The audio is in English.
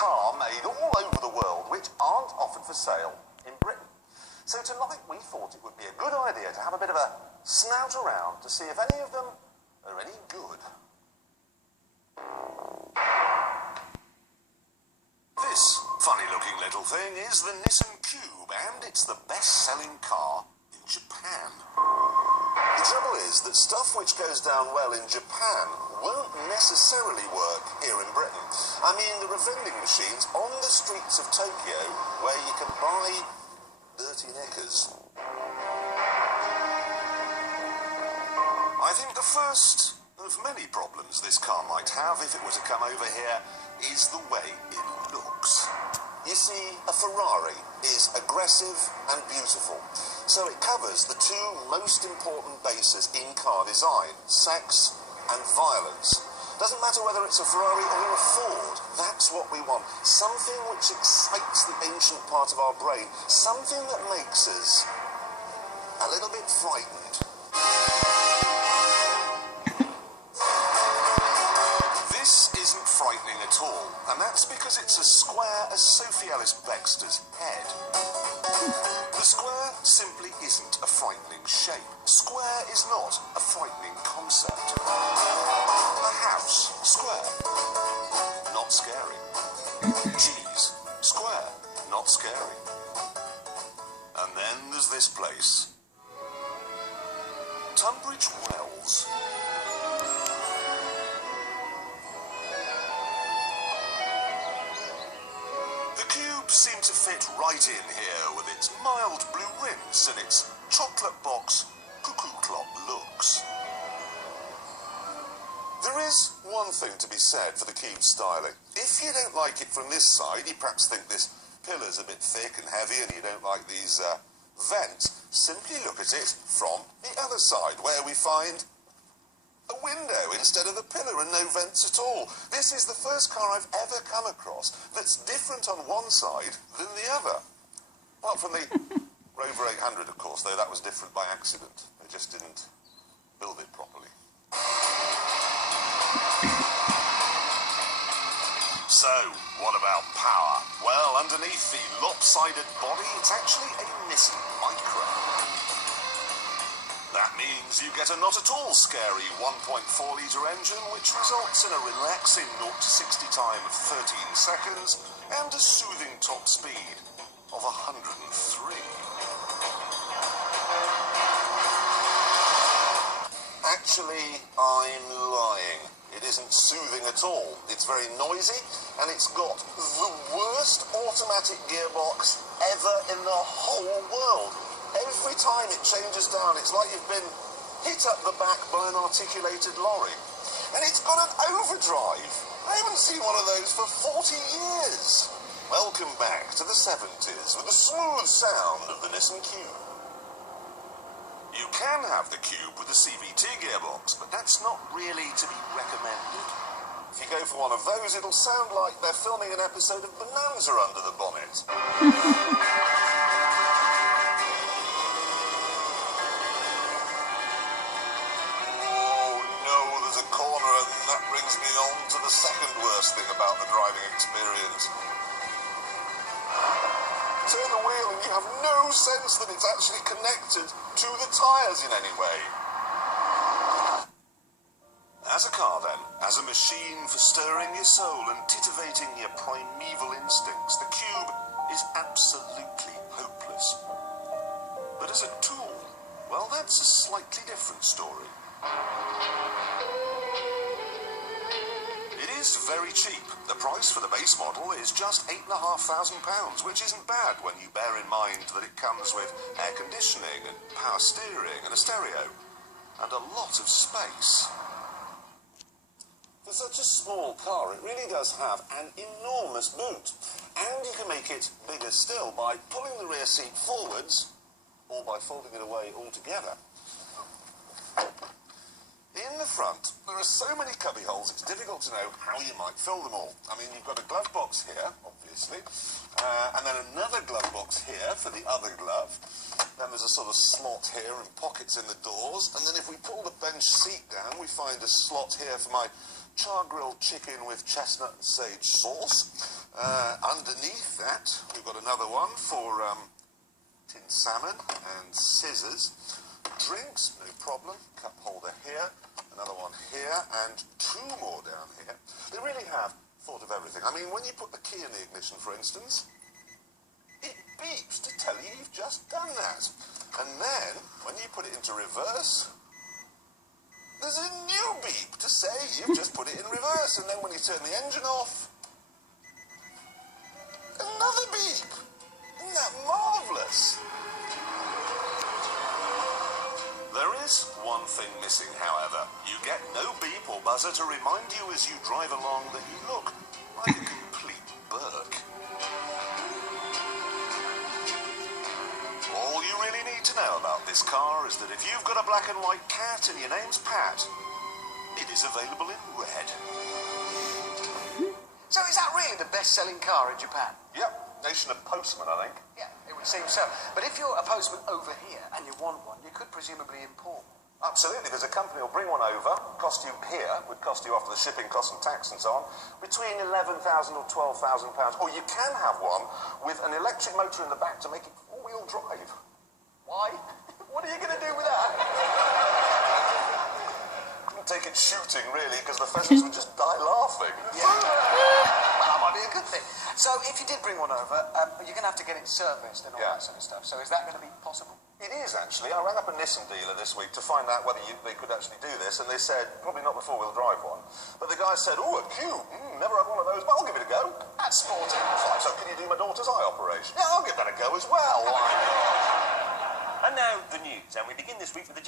car made all over the world which aren't offered for sale in Britain. So tonight we thought it would be a good idea to have a bit of a snout around to see if any of them are any good. This funny-looking little thing is the Nissan Cube, and it's the best-selling car in Japan. The trouble is that stuff which goes down well in Japan won't necessarily work here in Britain. I mean, there are vending machines on the streets of Tokyo where you can buy dirty knickers. I think the first of many problems this car might have if it were to come over here is the way it looks. You see, a Ferrari is aggressive and beautiful, so it covers the two most important bases in car design, sex and violence. Doesn't matter whether it's a Ferrari or a Ford, that's what we want. Something which excites the ancient part of our brain, something that makes us a little bit frightened. This isn't frightening at all, and that's because it's as square as Sophie Ellis-Bextor's head. The square simply isn't a frightening shape. Square is not a frightening concept. A house, square, not scary. Cheese, square, not scary. And then there's this place. Tunbridge Wells. Seem to fit right in here with its mild blue rims and its chocolate box cuckoo clock looks. There is one thing to be said for the Cube styling. If you don't like it from this side, you perhaps think this pillar's a bit thick and heavy and you don't like these vents, simply look at it from the other side where we find a window instead of a pillar and no vents at all. This is the first car I've ever come across that's different on one side than the other. Apart from the Rover 800, of course, though that was different by accident. They just didn't build it properly. So, what about power? Well, underneath the lopsided body, it's actually a Nissan Micra. That means you get a not-at-all scary 1.4-litre engine, which results in a relaxing 0 to 60 time of 13 seconds and a soothing top speed of 103. Actually, I'm lying. It isn't soothing at all. It's very noisy, and it's got the worst automatic gearbox ever in the whole world. Every time it changes down, it's like you've been hit up the back by an articulated lorry. And it's got an overdrive. I haven't seen one of those for 40 years. Welcome back to the 70s with the smooth sound of the Nissan Cube. You can have the Cube with the CVT gearbox, but that's not really to be recommended. If you go for one of those, it'll sound like they're filming an episode of Bonanza under the bonnet. That brings me on to the second worst thing about the driving experience. Turn the wheel and you have no sense that it's actually connected to the tyres in any way. As a car then, as a machine for stirring your soul and titivating your primeval instincts, the Cube is absolutely hopeless. But as a tool, well, that's a slightly different story. It is very cheap. The price for the base model is just £8,500, which isn't bad when you bear in mind that it comes with air conditioning and power steering and a stereo and a lot of space. For such a small car, it really does have an enormous boot, and you can make it bigger still by pulling the rear seat forwards or by folding it away altogether. In the front, there are so many cubby holes, it's difficult to know how you might fill them all. I mean, you've got a glove box here, obviously, and then another glove box here for the other glove. Then there's a sort of slot here and pockets in the doors. And then if we pull the bench seat down, we find a slot here for my char-grilled chicken with chestnut and sage sauce. Underneath that, we've got another one for tin salmon and scissors. Drinks, no problem. Cup holder here, another one here, and two more down here. They really have thought of everything. I mean, when you put the key in the ignition, for instance, it beeps to tell you you've just done that. And then, when you put it into reverse, there's a new beep to say you've just put it in reverse. And then when you turn the engine off, another beep. Isn't that marvellous? There is one thing missing, however. You get no beep or buzzer to remind you as you drive along that you look like a complete Burke. All you really need to know about this car is that if you've got a black and white cat and your name's Pat, it is available in red. So is that really the best-selling car in Japan? Yep, nation of postmen, I think. Yeah, it would seem so. But if you're a postman over here and you want one, you could presumably import. Absolutely, there's a company who'll bring one over, cost you here, would cost you after the shipping costs and tax and so on, between £11,000 or £12,000. Or you can have one with an electric motor in the back to make it four-wheel drive. Why? What are you going to do with that? Couldn't take it shooting, really, because the pheasants would just die laughing. Yeah. Well, that might be a good thing. So if you did bring one over, you're going to have to get it serviced and all that sort of stuff. So is that going to be possible? It is, actually. I rang up a Nissan dealer this week to find out whether they could actually do this, and they said, probably not the four-wheel drive one. But the guy said, oh, a Cube, never had one of those, but I'll give it a go. That's sporting. Fine, so can you do my daughter's eye operation? Yeah, I'll give that a go as well. Why not? And now, the news. And we begin this week with the